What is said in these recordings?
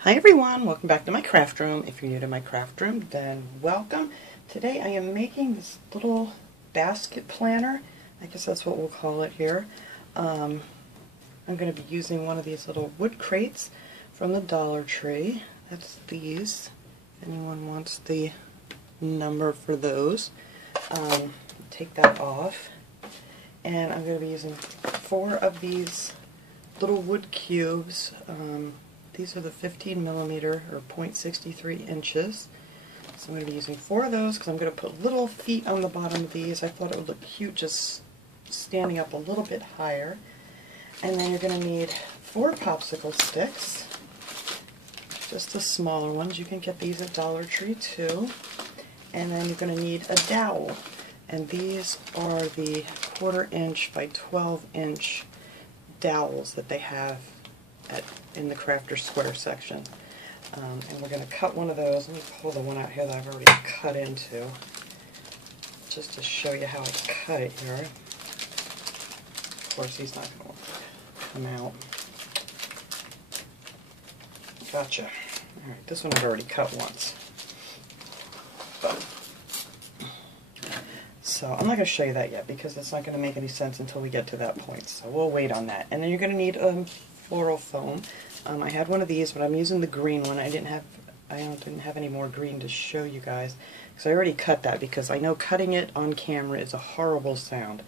Hi everyone, welcome back to my craft room. If you're new to my craft room, then welcome. Today I am making this little basket planner. I guess that's what we'll call it here. I'm going to be using one of these little wood crates from the Dollar Tree. That's these. If anyone wants the number for those. Take that off. And I'm going to be using 4 of these little wood cubes. These are the 15 millimeter or 0.63 inches. So I'm going to be using 4 of those because I'm going to put little feet on the bottom of these. I thought it would look cute just standing up a little bit higher. And then you're going to need 4 popsicle sticks, just the smaller ones. You can get these at Dollar Tree too. And then you're going to need a dowel. And these are the 1/4 inch by 12 inch dowels that they have in the Crafter Square section. And we're going to cut one of those. Let me pull the one out here that I've already cut into, just to show you how I cut it here. Of course, he's not going to come out. Gotcha. Alright, this one I've already cut once. So I'm not going to show you that yet because it's not going to make any sense until we get to that point. So we'll wait on that. And then you're going to need floral foam. I had one of these, but I'm using the green one. I didn't have any more green to show you guys because I already cut that, because I know cutting it on camera is a horrible sound.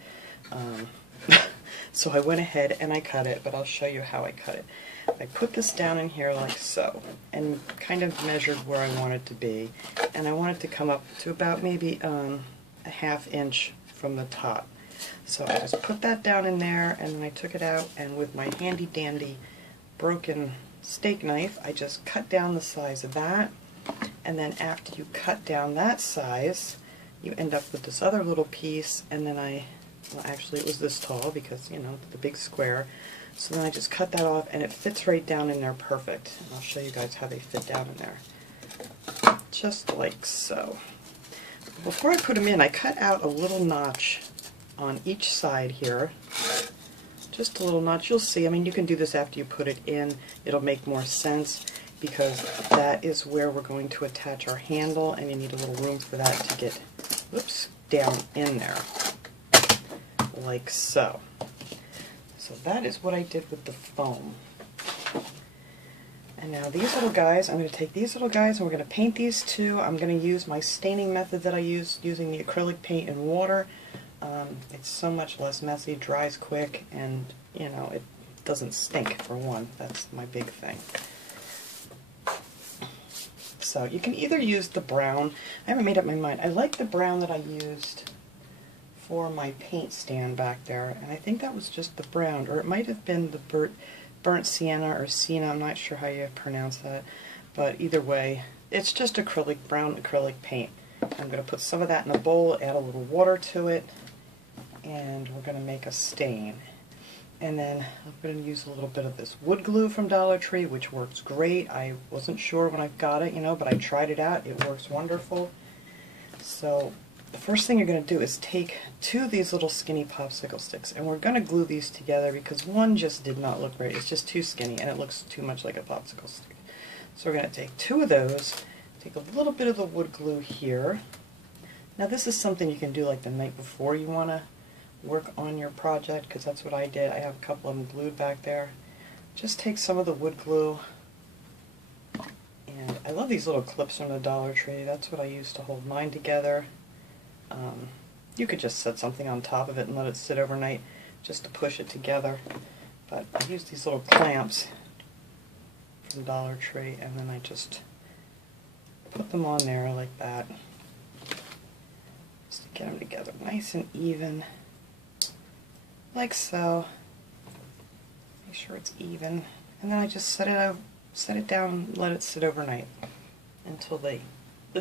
So I went ahead and I cut it, but I'll show you how I cut it. I put this down in here like so, and kind of measured where I want it to be, and I want it to come up to about maybe a 1/2 inch from the top. So I just put that down in there, and then I took it out, and with my handy dandy broken steak knife, I just cut down the size of that. And then after you cut down that size, you end up with this other little piece, and then well, actually it was this tall because, you know, the big square. So then I just cut that off, and it fits right down in there perfect. And I'll show you guys how they fit down in there. Just like so. Before I put them in, I cut out a little notch on each side here. Just a little notch. You'll see, I mean, you can do this after you put it in. It'll make more sense because that is where we're going to attach our handle, and you need a little room for that to get, whoops, down in there. Like so. So that is what I did with the foam. And now these little guys, I'm going to take these little guys and we're going to paint these too. I'm going to use my staining method that I use using the acrylic paint and water. It's so much less messy, dries quick, and you know, it doesn't stink for one. That's my big thing. So you can either use the brown. I haven't made up my mind. I like the brown that I used for my paint stand back there, and I think that was just the brown, or it might have been the burnt sienna or sienna, I'm not sure how you pronounce that, but either way, it's just brown acrylic paint. I'm going to put some of that in a bowl, add a little water to it, and we're going to make a stain. And then I'm going to use a little bit of this wood glue from Dollar Tree, which works great. I wasn't sure when I got it, you know, but I tried it out. It works wonderful. So the first thing you're going to do is take 2 of these little skinny popsicle sticks, and we're going to glue these together because one just did not look right. It's just too skinny, and it looks too much like a popsicle stick. So we're going to take 2 of those, take a little bit of the wood glue here. Now this is something you can do like the night before you want to work on your project, because that's what I did. I have a couple of them glued back there. Just take some of the wood glue, and I love these little clips from the Dollar Tree. That's what I use to hold mine together. You could just set something on top of it and let it sit overnight just to push it together. But I use these little clamps from Dollar Tree, and then I just put them on there like that, just to get them together nice and even, like so. Make sure it's even, and then I just set it down and let it sit overnight until the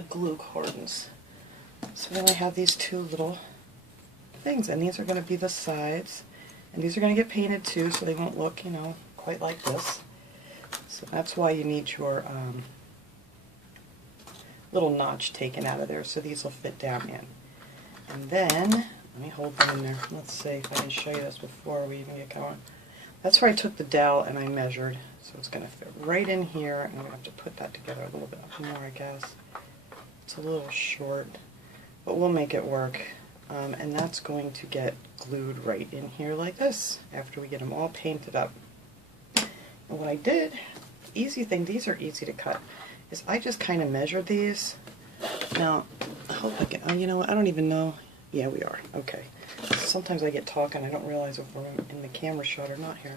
glue hardens. So then I have these 2 little things, and these are going to be the sides, and these are going to get painted too, so they won't look, you know, quite like this. So that's why you need your little notch taken out of there, so these will fit down in. And then, let me hold them in there. Let's see if I can show you this before we even get going. That's where I took the dowel and I measured. So it's going to fit right in here, and I'm going to have to put that together a little bit more, I guess. It's a little short, but we'll make it work. And that's going to get glued right in here like this after we get them all painted up. And what I did, easy thing, these are easy to cut, is I just kind of measured these. Now, I hope I can, oh, you know what, I don't even know. Yeah, we are. Okay. Sometimes I get talking, I don't realize if we're in the camera shot or not here.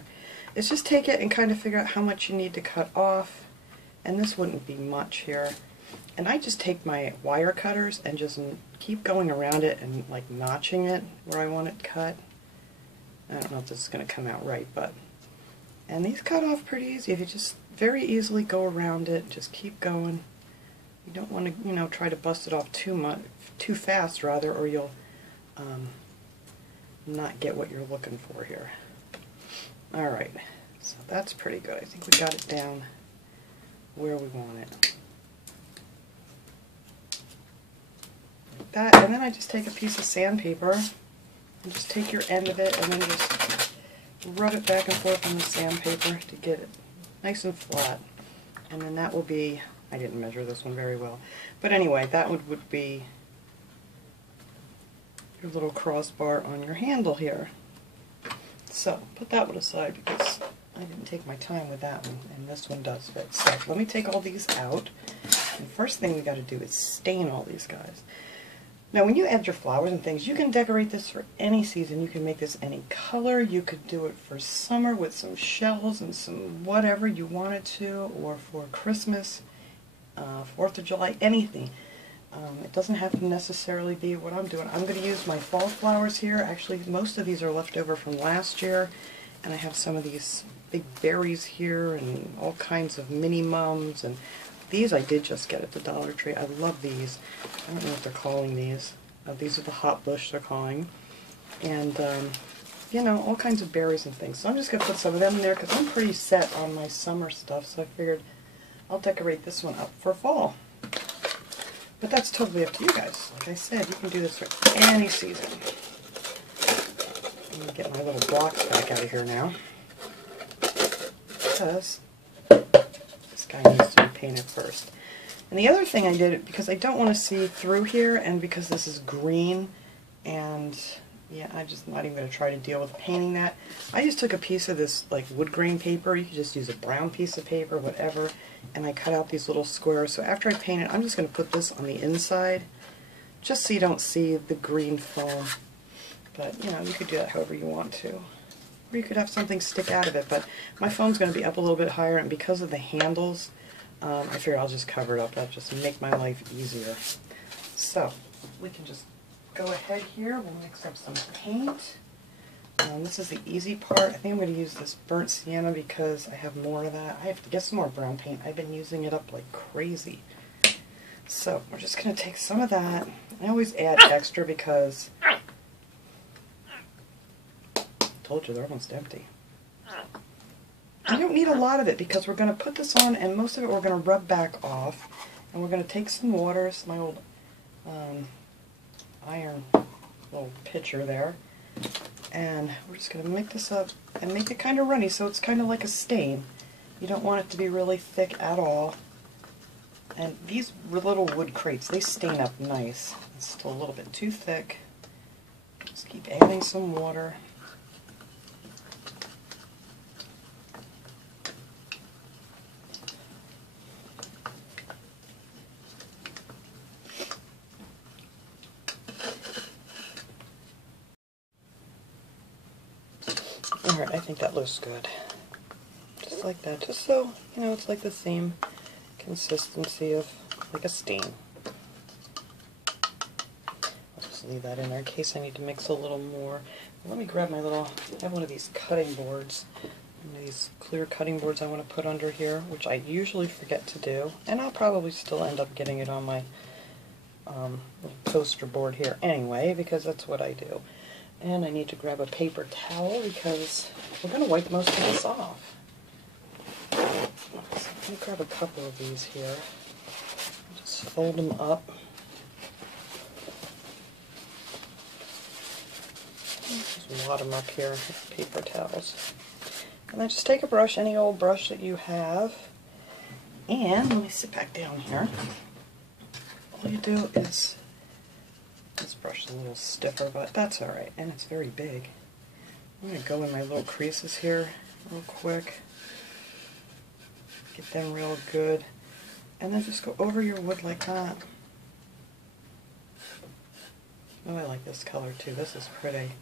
It's just take it and kind of figure out how much you need to cut off. And this wouldn't be much here. And I just take my wire cutters and just keep going around it and like notching it where I want it cut. I don't know if this is going to come out right, but... And these cut off pretty easy. If you just very easily go around it, just keep going. You don't want to, you know, try to bust it off too fast rather, or you'll not get what you're looking for here. Alright, so that's pretty good. I think we got it down where we want it. Like that, and then I just take a piece of sandpaper and just take your end of it and then just rub it back and forth on the sandpaper to get it nice and flat. And then that will be, I didn't measure this one very well, but anyway, that would be your little crossbar on your handle here. So, put that one aside because I didn't take my time with that one, and this one does fit. So, let me take all these out, and first thing we got to do is stain all these guys. Now, when you add your flowers and things, you can decorate this for any season. You can make this any color. You could do it for summer with some shells and some whatever you wanted to, or for Christmas, 4th of July, anything. It doesn't have to necessarily be what I'm doing. I'm going to use my fall flowers here. Actually, most of these are left over from last year, and I have some of these big berries here and all kinds of mini mums, and these I did just get at the Dollar Tree. I love these. I don't know what they're calling these. These are the hot bush they're calling. And, you know, all kinds of berries and things. So I'm just going to put some of them in there because I'm pretty set on my summer stuff, so I figured I'll decorate this one up for fall. But that's totally up to you guys. Like I said, you can do this for any season. I'm going to get my little blocks back out of here now, because this guy needs to be painted first. And the other thing I did, because I don't want to see through here, and because this is green, and yeah, I'm just not even going to try to deal with painting that, I just took a piece of this like wood grain paper. You could just use a brown piece of paper, whatever, and I cut out these little squares. So after I paint it, I'm just going to put this on the inside, just so you don't see the green foam. But, you know, you could do that however you want to. Or you could have something stick out of it, but my foam's going to be up a little bit higher, and because of the handles, I figure I'll just cover it up. That'll just make my life easier. So, we can just go ahead here. We'll mix up some paint. This is the easy part. I think I'm going to use this burnt sienna because I have more of that. I have to get some more brown paint. I've been using it up like crazy. So, we're just going to take some of that. I always add extra because I told you they're almost empty. I don't need a lot of it because we're going to put this on, and most of it we're going to rub back off. And we're going to take some water, it's my old iron little pitcher there, and we're just going to mix this up and make it kind of runny so it's kind of like a stain. You don't want it to be really thick at all. And these little wood crates, they stain up nice. It's still a little bit too thick. Just keep adding some water. Alright, I think that looks good. Just like that. Just so, you know, it's like the same consistency of like a stain. I'll just leave that in there in case I need to mix a little more. Let me grab my little, I have one of these cutting boards. One of these clear cutting boards I want to put under here, which I usually forget to do. And I'll probably still end up getting it on my little poster board here anyway, because that's what I do. And I need to grab a paper towel because we're going to wipe most of this off. So let me grab a couple of these here. Just fold them up. Just wad them up here with paper towels. And then just take a brush, any old brush that you have, and let me sit back down here. All you do is, this brush is a little stiffer, but that's alright, and it's very big. I'm going to go in my little creases here real quick, get them real good, and then just go over your wood like that. Oh, I like this color too, this is pretty.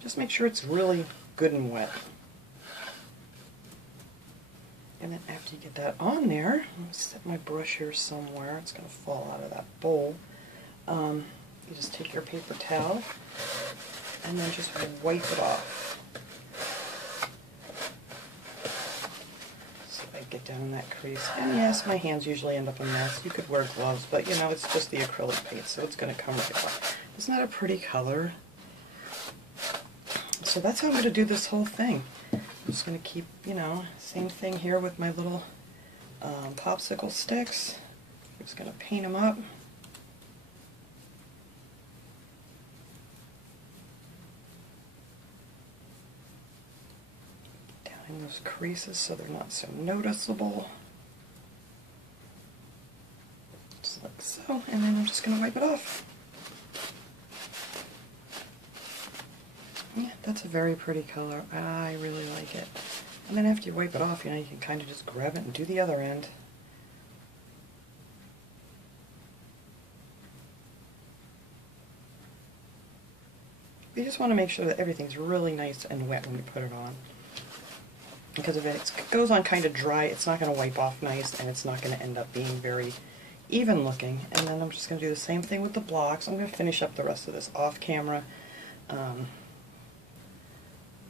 Just make sure it's really good and wet. And then after you get that on there, I'm going to set my brush here somewhere. It's going to fall out of that bowl. You just take your paper towel and then just wipe it off. So I get down in that crease. And yes, my hands usually end up a mess. You could wear gloves, but you know, it's just the acrylic paint, so it's going to come right off. Isn't that a pretty color? So that's how I'm going to do this whole thing. I'm just going to keep, you know, same thing here with my little popsicle sticks. I'm just going to paint them up. Down in those creases so they're not so noticeable. Just like so, and then I'm just going to wipe it off. Yeah, that's a very pretty color. I really like it. And then after you wipe it off, you know, you can kind of just grab it and do the other end. You just want to make sure that everything's really nice and wet when you put it on. Because if it goes on kind of dry, it's not going to wipe off nice, and it's not going to end up being very even looking. And then I'm just going to do the same thing with the blocks. I'm going to finish up the rest of this off camera.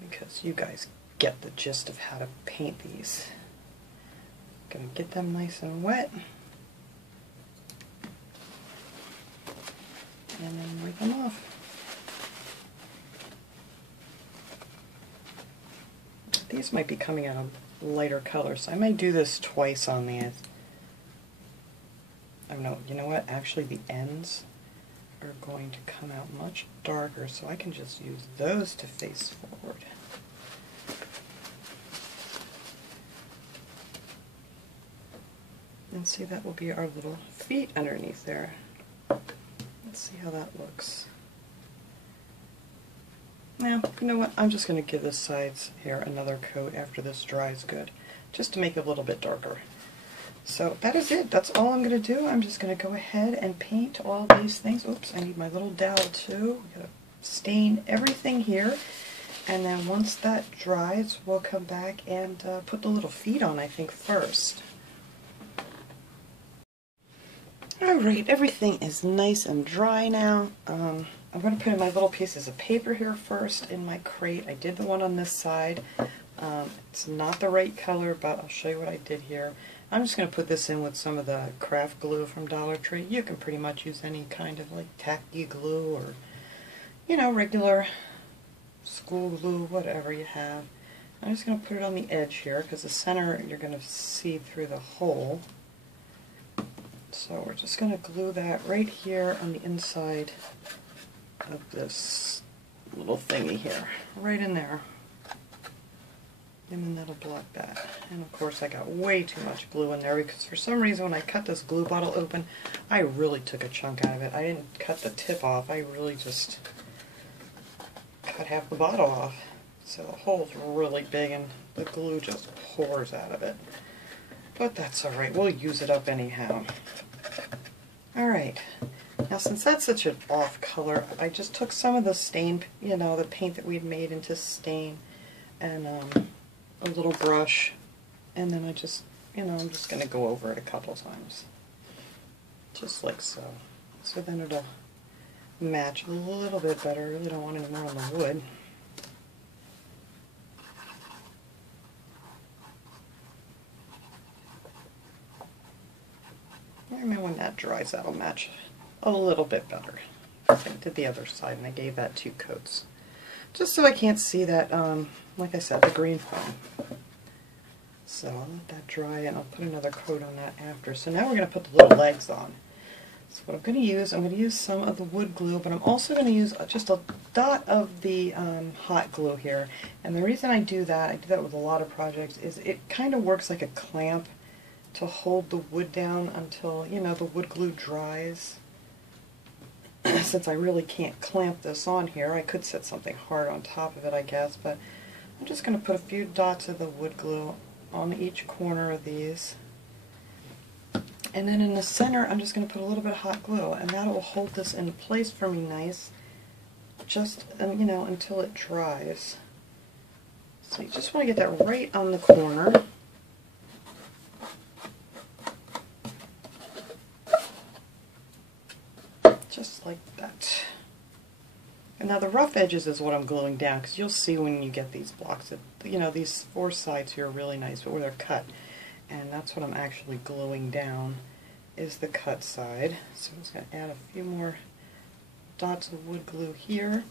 Because you guys get the gist of how to paint these. Gonna get them nice and wet, and then wipe them off. These might be coming out a lighter color, so I might do this twice on these. I don't know, you know what, actually the ends are going to come out much darker, so I can just use those to face forward. And see, that will be our little feet underneath there. Let's see how that looks. Now, you know what, I'm just going to give the sides here another coat after this dries good, just to make it a little bit darker. So that is it. That's all I'm going to do. I'm just going to go ahead and paint all these things. Oops, I need my little dowel too. I'm going to stain everything here. And then once that dries, we'll come back and put the little feet on, I think, first. Alright, everything is nice and dry now. I'm going to put in my little pieces of paper here first in my crate. I did the one on this side. It's not the right color, but I'll show you what I did here. I'm just going to put this in with some of the craft glue from Dollar Tree. You can pretty much use any kind of like tacky glue or, you know, regular school glue, whatever you have. I'm just going to put it on the edge here because the center you're going to see through the hole. So we're just going to glue that right here on the inside of this little thingy here, right in there. And then that'll block that. And of course I got way too much glue in there because for some reason when I cut this glue bottle open, I really took a chunk out of it. I didn't cut the tip off, I really just cut half the bottle off. So the hole's really big and the glue just pours out of it. But that's alright, we'll use it up anyhow. Alright, now since that's such an off color, I just took some of the stain, you know, the paint that we'd made into stain, and a little brush, and then I just, you know, I'm just going to go over it a couple times. Just like so. So then it'll match a little bit better. I really don't want any more on the wood. And then when that dries, that'll match a little bit better. I did the other side, and I gave that 2 coats. Just so I can't see that, like I said, the green foam. So I'll let that dry, and I'll put another coat on that after. So now we're going to put the little legs on. So what I'm going to use some of the wood glue, but I'm also going to use just a dot of the hot glue here. And the reason I do that with a lot of projects, is it kind of works like a clamp to hold the wood down until, you know, the wood glue dries. Since I really can't clamp this on here, I could set something hard on top of it, I guess, but I'm just going to put a few dots of the wood glue on each corner of these. And then in the center, I'm just going to put a little bit of hot glue, and that will hold this in place for me nice, just, you know, until it dries. So you just want to get that right on the corner. Just like that. And now the rough edges is what I'm gluing down, because you'll see when you get these blocks that, you know, these four sides here are really nice, but where they're cut. And that's what I'm actually gluing down, is the cut side. So I'm just going to add a few more dots of wood glue here,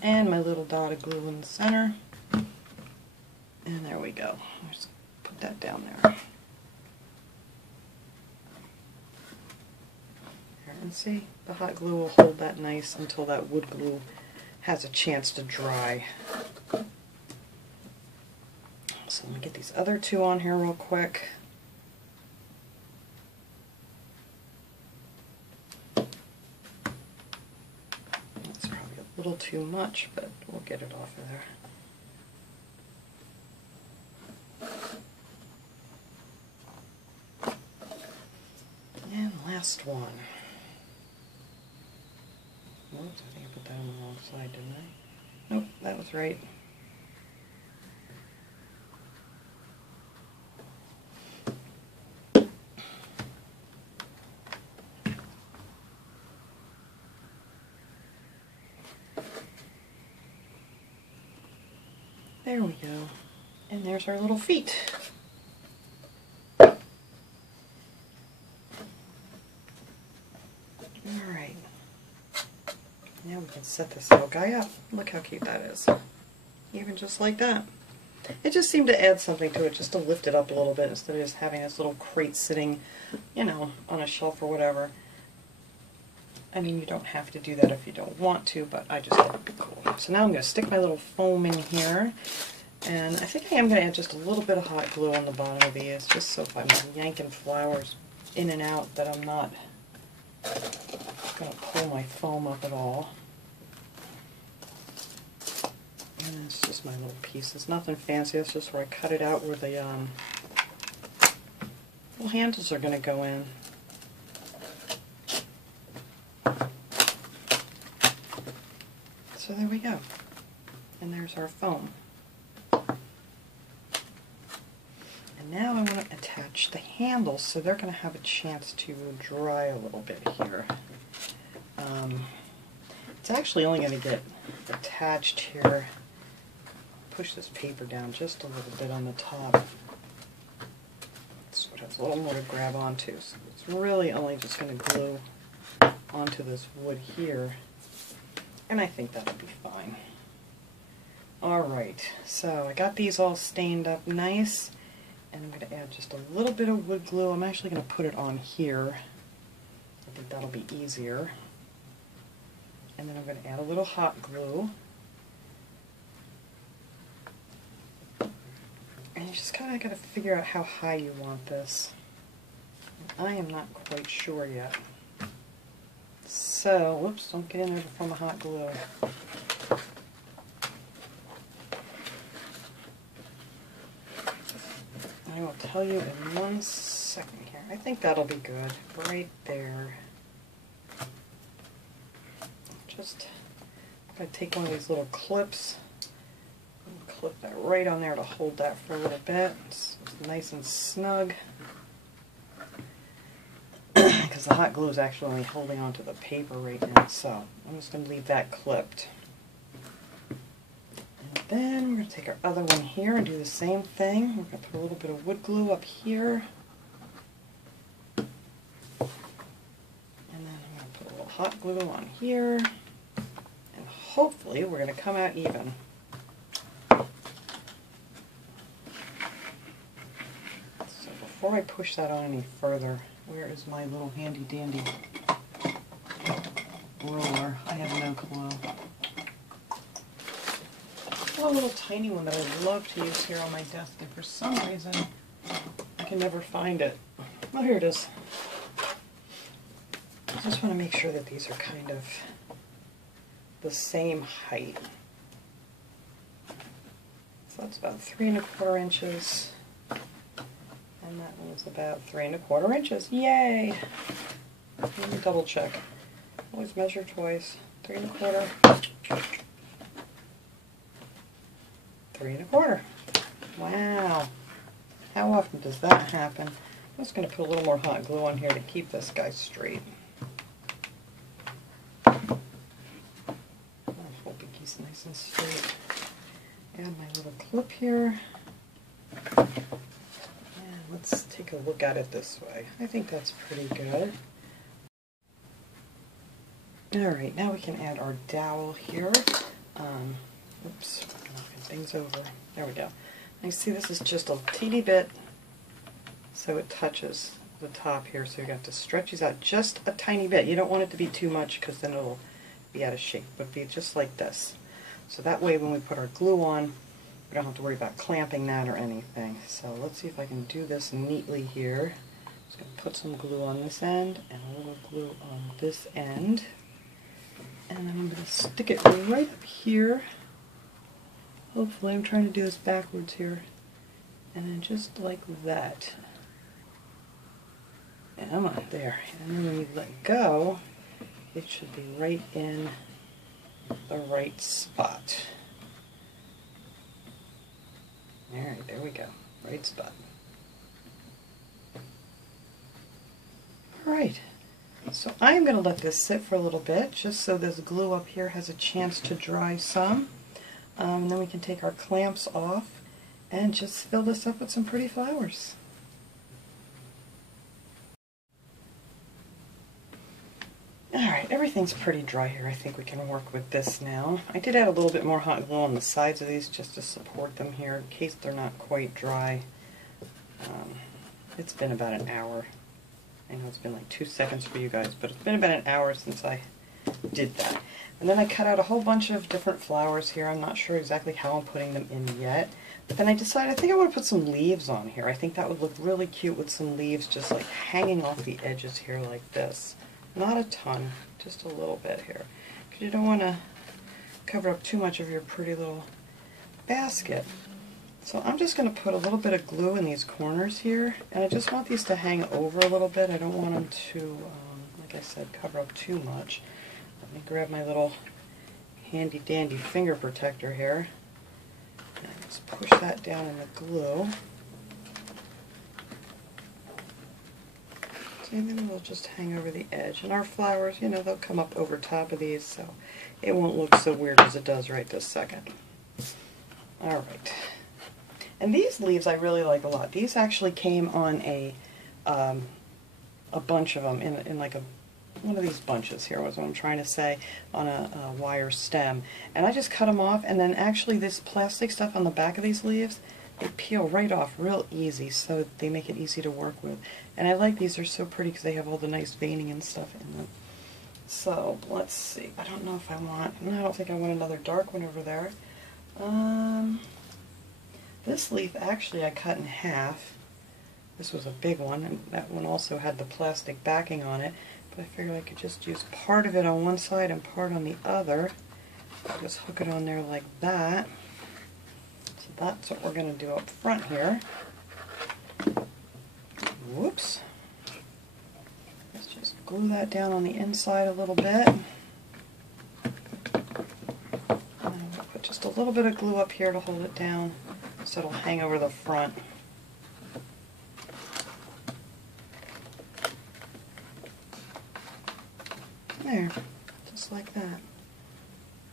and my little dot of glue in the center. And there we go. I'll just put that down there. And see, the hot glue will hold that nice until that wood glue has a chance to dry. So let me get these other two on here real quick. That's probably a little too much, but we'll get it off of there. And last one. Oops, I think I put that on the wrong side, didn't I? Nope, that was right. There we go. And there's our little feet. Alright. Now we can set this little guy up. Look how cute that is. Even just like that. It just seemed to add something to it, just to lift it up a little bit instead of just having this little crate sitting, you know, on a shelf or whatever. I mean, you don't have to do that if you don't want to, but I just thought it'd be cool. So now I'm going to stick my little foam in here, and I think I am going to add just a little bit of hot glue on the bottom of these, just so if I'm yanking flowers in and out that I'm not going to pull my foam up at all. And it's just my little piece. It's nothing fancy. It's just where I cut it out where the little handles are going to go in. So there we go. And there's our foam. And now I want to attach the handles so they're going to have a chance to dry a little bit here. It's actually only going to get attached here. Push this paper down just a little bit on the top so it has a little more to grab onto. So it's really only just going to glue onto this wood here, and I think that'll be fine. Alright, so I got these all stained up nice, and I'm going to add just a little bit of wood glue. I'm actually going to put it on here. I think that'll be easier. And then I'm going to add a little hot glue. And you just kind of got to figure out how high you want this. I am not quite sure yet. So, whoops, don't get in there from the hot glue. I will tell you in 1 second here. I think that'll be good. Right there. Just, I'm going to take one of these little clips and clip that right on there to hold that for a little bit. It's nice and snug. Because the hot glue is actually only holding onto the paper right now, so I'm just going to leave that clipped. And then we're going to take our other one here and do the same thing. We're going to put a little bit of wood glue up here. And then I'm going to put a little hot glue on here. And hopefully we're going to come out even. So before I push that on any further, where is my little handy dandy roller. I have no clue. A little tiny one that I love to use here on my desk, and for some reason I can never find it. Oh, here it is. I just want to make sure that these are kind of the same height. So that's about 3 1/4 inches. And that one is about 3 1/4 inches. Yay! Let me double check. Always measure twice. 3 1/4. 3 1/4. Wow. How often does that happen? I'm just going to put a little more hot glue on here to keep this guy straight. I'll hope he's nice and straight. Add my little clip here. And let's take a look at it this way. I think that's pretty good. Alright, now we can add our dowel here. Oops, I'm knocking things over. There we go. Now you see this is just a teeny bit so it touches the top here, so you have to stretch these out just a tiny bit. You don't want it to be too much because then it'll be out of shape, but be just like this. So that way when we put our glue on, we don't have to worry about clamping that or anything. So let's see if I can do this neatly here. I'm just going to put some glue on this end and a little glue on this end. And then I'm going to stick it right up here. Hopefully, I'm trying to do this backwards here. And then just like that. And I'm on there. And then when you let go, it should be right in the right spot. Alright, there we go. Right spot. Alright. So I'm going to let this sit for a little bit, just so this glue up here has a chance to dry some. And then we can take our clamps off and just fill this up with some pretty flowers. Alright, everything's pretty dry here. I think we can work with this now. I did add a little bit more hot glue on the sides of these just to support them here in case they're not quite dry. It's been about an hour. I know it's been like 2 seconds for you guys, but it's been about an hour since I did that. And then I cut out a whole bunch of different flowers here. I'm not sure exactly how I'm putting them in yet. But then I decided I think I want to put some leaves on here. I think that would look really cute with some leaves just like hanging off the edges here like this. Not a ton, just a little bit here. Because you don't want to cover up too much of your pretty little basket. So I'm just going to put a little bit of glue in these corners here. And I just want these to hang over a little bit. I don't want them to, like I said, cover up too much. Let me grab my little handy dandy finger protector here. And just push that down in the glue. And then we'll just hang over the edge. And our flowers, you know, they'll come up over top of these, so it won't look so weird as it does right this second. Alright. And these leaves I really like a lot. These actually came on a bunch of them, in like one of these bunches here was what I'm trying to say, on a wire stem. And I just cut them off, and then actually this plastic stuff on the back of these leaves, they peel right off real easy, so they make it easy to work with. And I like these, they're so pretty because they have all the nice veining and stuff in them. So, let's see. I don't know if I want, no, I don't think I want another dark one over there. This leaf actually I cut in half. This was a big one, and that one also had the plastic backing on it. But I figured I could just use part of it on one side and part on the other. I'll just hook it on there like that. So that's what we're going to do up front here. Whoops. Let's just glue that down on the inside a little bit. And I'll put just a little bit of glue up here to hold it down so it'll hang over the front. There, just like that.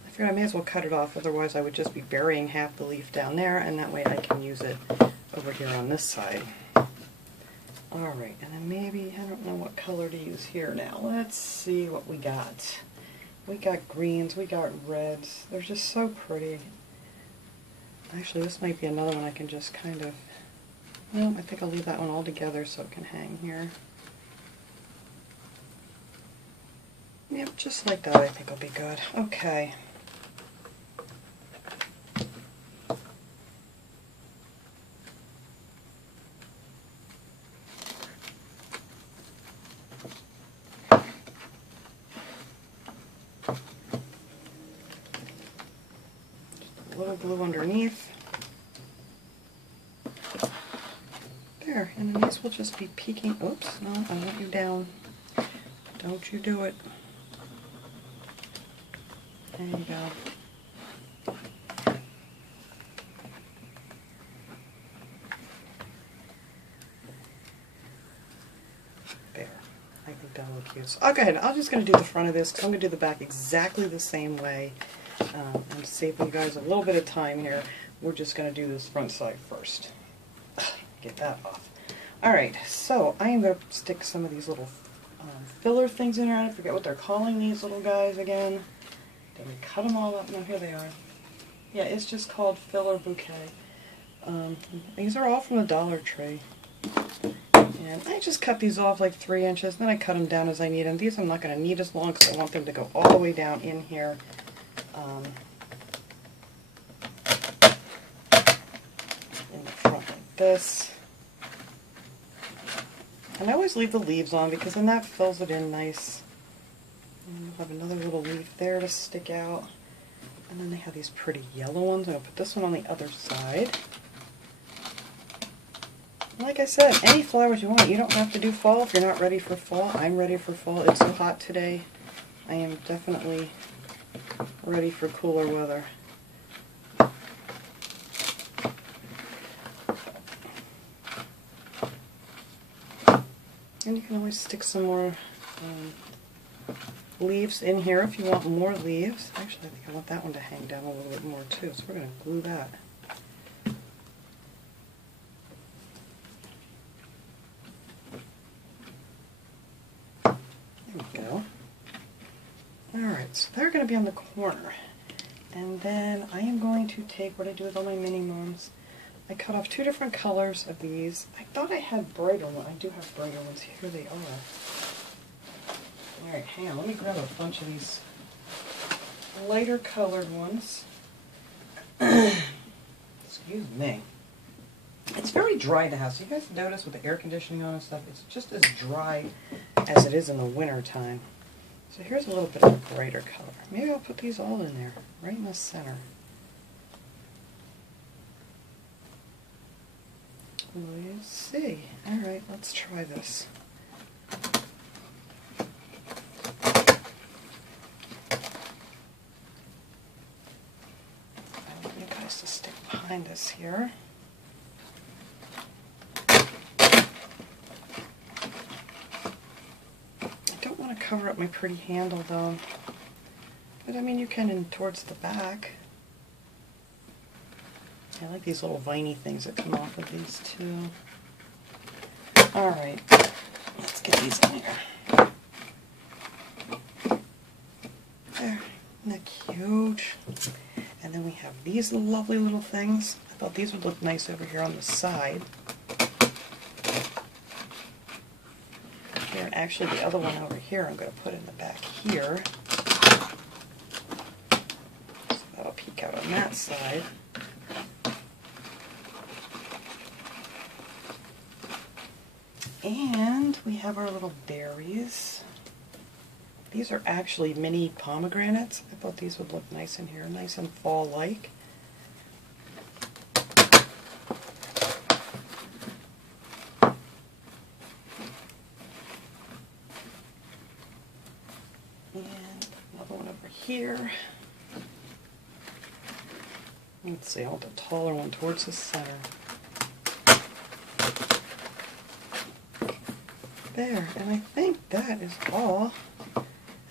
I figured I may as well cut it off, otherwise I would just be burying half the leaf down there, and that way I can use it over here on this side. Alright, and then maybe, I don't know what color to use here now. Let's see what we got. We got greens, we got reds. They're just so pretty. Actually, this might be another one I can just kind of, well, I think I'll leave that one all together so it can hang here. Yep, just like that I think will be good. Okay. Just a little glue underneath. There, and then these will just be peeking. Oops, no, I want you down. Don't you do it. There you go. There. I think that'll look cute. So, okay, I'm just going to do the front of this because I'm going to do the back exactly the same way. And to save you guys a little bit of time here, we're just going to do this front side first. Get that off. Alright, so I am going to stick some of these little filler things in there. I forget what they're calling these little guys again. Did we cut them all up? No, here they are. Yeah, it's just called Filler Bouquet. These are all from the Dollar Tree. And I just cut these off like 3 inches, then I cut them down as I need them. These I'm not going to need as long because I want them to go all the way down in here. In the front like this. And I always leave the leaves on because then that fills it in nice. And you'll have another little leaf there to stick out. And then they have these pretty yellow ones. I'm going to put this one on the other side. Like I said, any flowers you want. You don't have to do fall if you're not ready for fall. I'm ready for fall. It's so hot today. I am definitely ready for cooler weather. And you can always stick some more leaves in here if you want more leaves. Actually, I think I want that one to hang down a little bit more too, so we're going to glue that. There we go. Alright, so they're going to be on the corner. And then I am going to take what I do with all my mini moms. I cut off 2 different colors of these. I thought I had brighter ones. I do have brighter ones. Here they are. Alright, hang on. Let me grab a bunch of these lighter colored ones. Excuse me. It's very dry in the house. You guys notice with the air conditioning on and stuff, it's just as dry as it is in the winter time. So here's a little bit of a brighter color. Maybe I'll put these all in there, right in the center. We'll see. Alright, let's try this. I want you guys to stick behind us here. I don't want to cover up my pretty handle though. But I mean, you can in towards the back. I like these little viney things that come off of these too. Alright, let's get these in here. There, isn't that cute? And then we have these lovely little things. I thought these would look nice over here on the side. Here, and actually the other one over here I'm going to put in the back here. So that'll peek out on that side. And we have our little berries. These are actually mini pomegranates. I thought these would look nice in here, nice and fall-like. And another one over here. Let's see, I want the taller one towards the center. There, and I think that is all.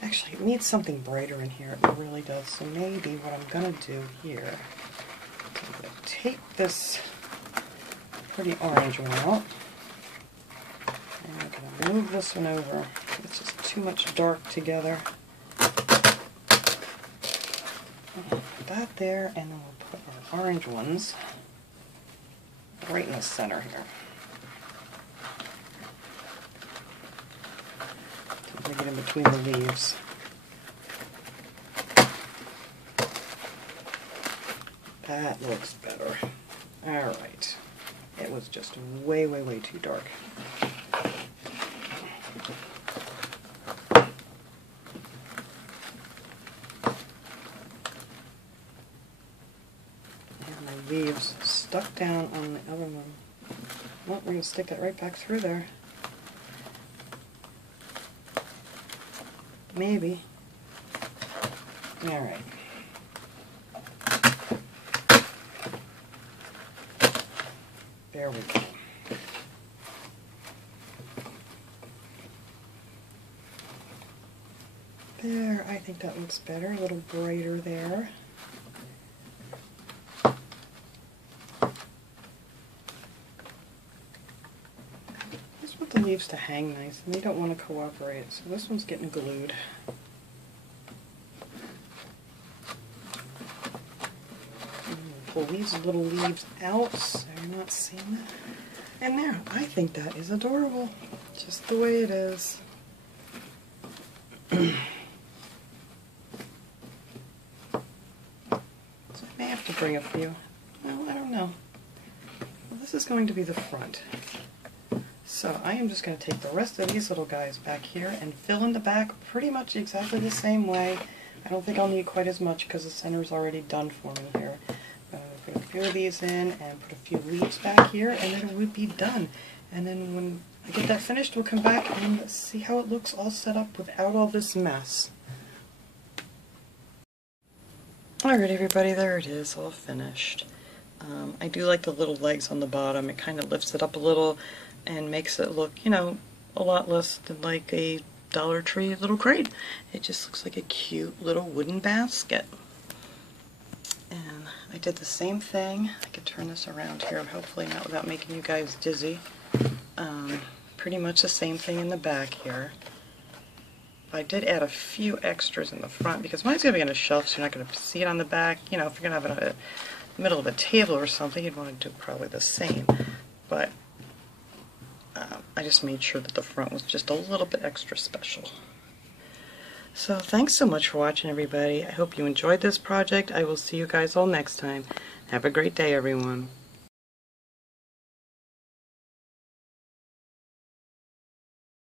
Actually, it needs something brighter in here. It really does. So maybe what I'm going to do here, I'm going to take this pretty orange one out, and I'm going to move this one over. It's just too much dark together. Put that there, and then we'll put our orange ones right in the center here. Bring it in between the leaves. That looks better. Alright. It was just way, way, way too dark. And my leaves stuck down on the other one. Well, we're going to stick that right back through there. Maybe. Alright. There we go. There, I think that looks better, a little brighter there. I just want the leaves to hang nice, and they don't want to cooperate, so this one's getting glued. Pull these little leaves out so you're not seeing that. And there, I think that is adorable, just the way it is. So I may have to bring a few. Well, I don't know. Well, this is going to be the front. So I am just going to take the rest of these little guys back here and fill in the back pretty much exactly the same way. I don't think I'll need quite as much because the center's already done for me here. Put a few of these in and put a few leaves back here, and then it would be done. And then when I get that finished, we'll come back and see how it looks all set up without all this mess. Alright everybody, there it is, all finished. I do like the little legs on the bottom. It kind of lifts it up a little and makes it look, you know, a lot less than like a Dollar Tree little crate. It just looks like a cute little wooden basket. And I did the same thing. I could turn this around here, hopefully not without making you guys dizzy. Pretty much the same thing in the back here. I did add a few extras in the front because mine's going to be on a shelf, so you're not going to see it on the back. You know, if you're going to have it in the middle of a table or something, you'd want to do probably the same. But I just made sure that the front was just a little bit extra special. So thanks so much for watching, everybody. I hope you enjoyed this project. I will see you guys all next time. Have a great day, everyone.